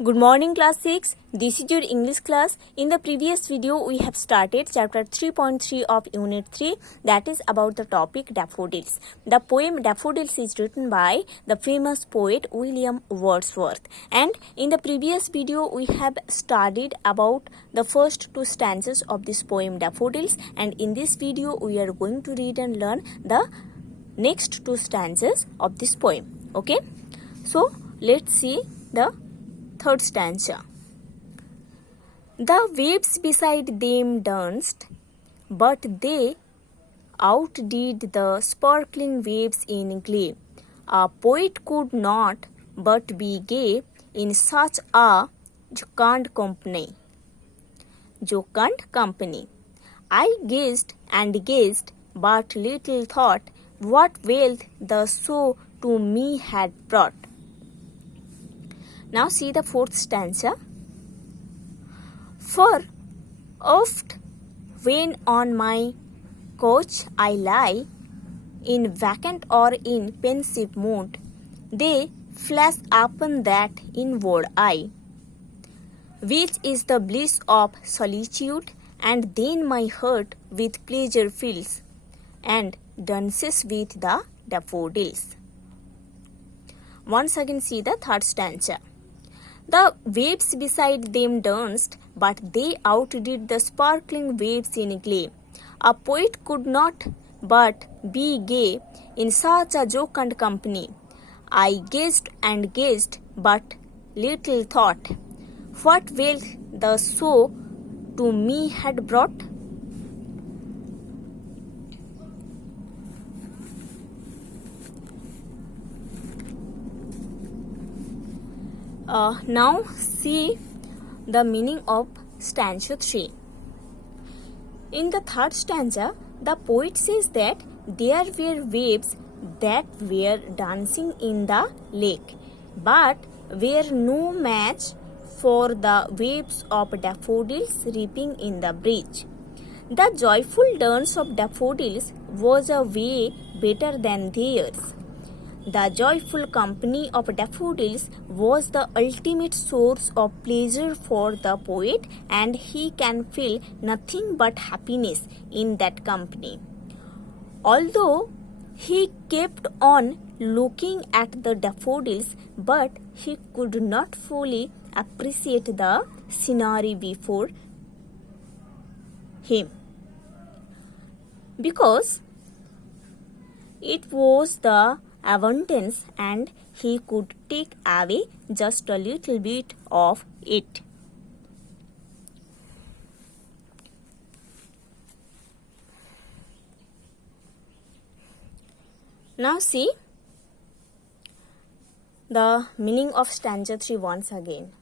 Good morning class 6. This is your English class. In the previous video we have started chapter 3.3 of unit 3, that is about the topic daffodils. The poem Daffodils is written by the famous poet William Wordsworth. And in the previous video we have studied about the first two stanzas of this poem Daffodils, and in this video we are going to read and learn the next two stanzas of this poem. Okay? So let's see the third stanza. The waves beside them danced, but they outdid the sparkling waves in glee. A poet could not but be gay in such a jocund company. I gazed and gazed, but little thought what wealth the show to me had brought. Now see the fourth stanza. For oft when on my couch I lie, in vacant or in pensive mood, they flash upon that inward eye, which is the bliss of solitude, and then my heart with pleasure fills, and dances with the daffodils. Once again see the third stanza. The waves beside them danced, but they outdid the sparkling waves in glee. A poet could not but be gay in such a jocund company. I gazed and gazed, but little thought what wealth the show to me had brought. Now see the meaning of stanza 3. In the third stanza, the poet says that there were waves that were dancing in the lake, but were no match for the waves of daffodils reaping in the breeze. The joyful dance of daffodils was a way better than theirs. The joyful company of daffodils was the ultimate source of pleasure for the poet, and he can feel nothing but happiness in that company. Although he kept on looking at the daffodils, but he could not fully appreciate the scenery before him, because it was the abundance and he could take away just a little bit of it. Now see the meaning of stanza 3 once again.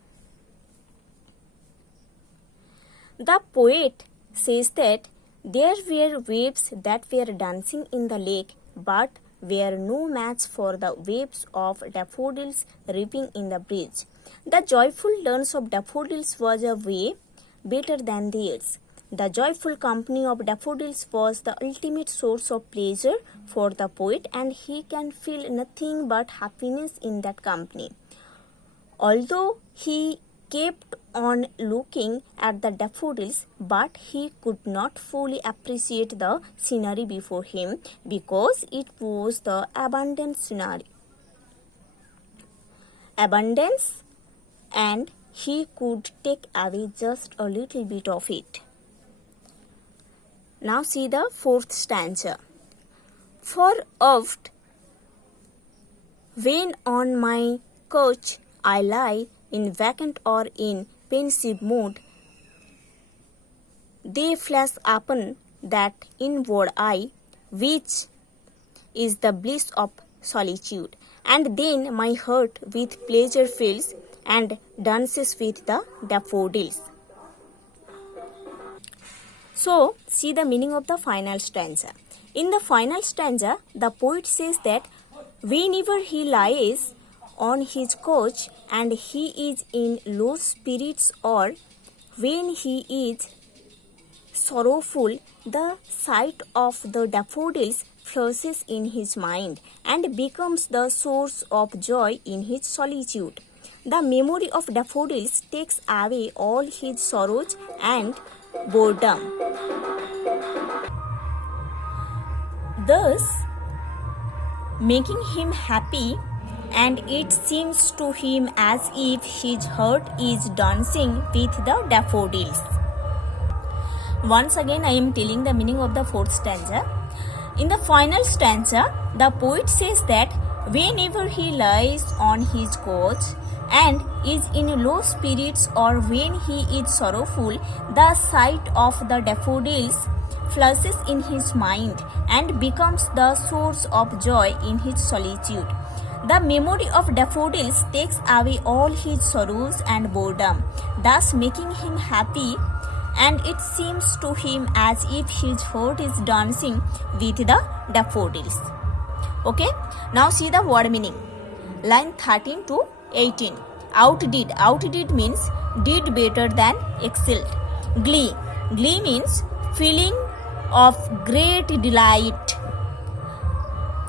The poet says that there were waves that were dancing in the lake, but were no match for the waves of daffodils reaping in the breeze. The joyful dance of daffodils was a way better than theirs. The joyful company of daffodils was the ultimate source of pleasure for the poet, and he can feel nothing but happiness in that company. Although he kept on looking at the daffodils, but he could not fully appreciate the scenery before him, because it was the abundant scenery. Abundance, and he could take away just a little bit of it. Now see the fourth stanza. For oft when on my couch I lie, in vacant or in pensive mood, they flash upon that inward eye, which is the bliss of solitude, and then my heart with pleasure fills, and dances with the daffodils. So see the meaning of the final stanza. In the final stanza, the poet says that whenever he lies on his couch and he is in low spirits, or when he is sorrowful, the sight of the daffodils flashes in his mind and becomes the source of joy in his solitude. The memory of daffodils takes away all his sorrows and boredom. Thus, making him happy, and it seems to him as if his heart is dancing with the daffodils. Once again, I am telling the meaning of the fourth stanza. In the final stanza, the poet says that whenever he lies on his couch and is in low spirits, or when he is sorrowful, the sight of the daffodils flashes in his mind and becomes the source of joy in his solitude. The memory of daffodils takes away all his sorrows and boredom, thus making him happy, and it seems to him as if his heart is dancing with the daffodils. Okay, now see the word meaning. Line 13 to 18. Outdid. Outdid means did better than excelled. Glee. Glee means feeling of great delight.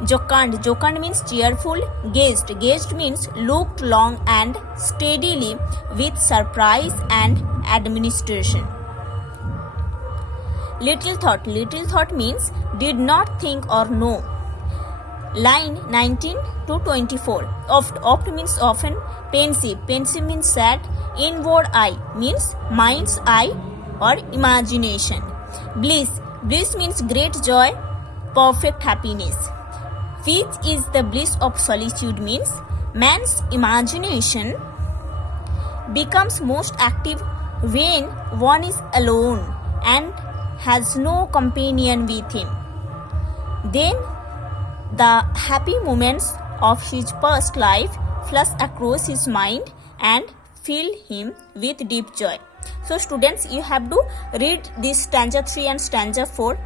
Jocund. Jocund means cheerful. Gazed. Gazed means looked long and steadily with surprise and administration. Little thought. Little thought means did not think or know. Line 19 to 24. Oft means often. Pensive. Pensive means sad. Inward eye means mind's eye or imagination. Bliss. Bliss means great joy, perfect happiness. Which is the bliss of solitude means man's imagination becomes most active when one is alone and has no companion with him. Then the happy moments of his past life flash across his mind and fill him with deep joy. So students, you have to read this stanza 3 and stanza 4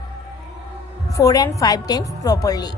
and 5 times properly.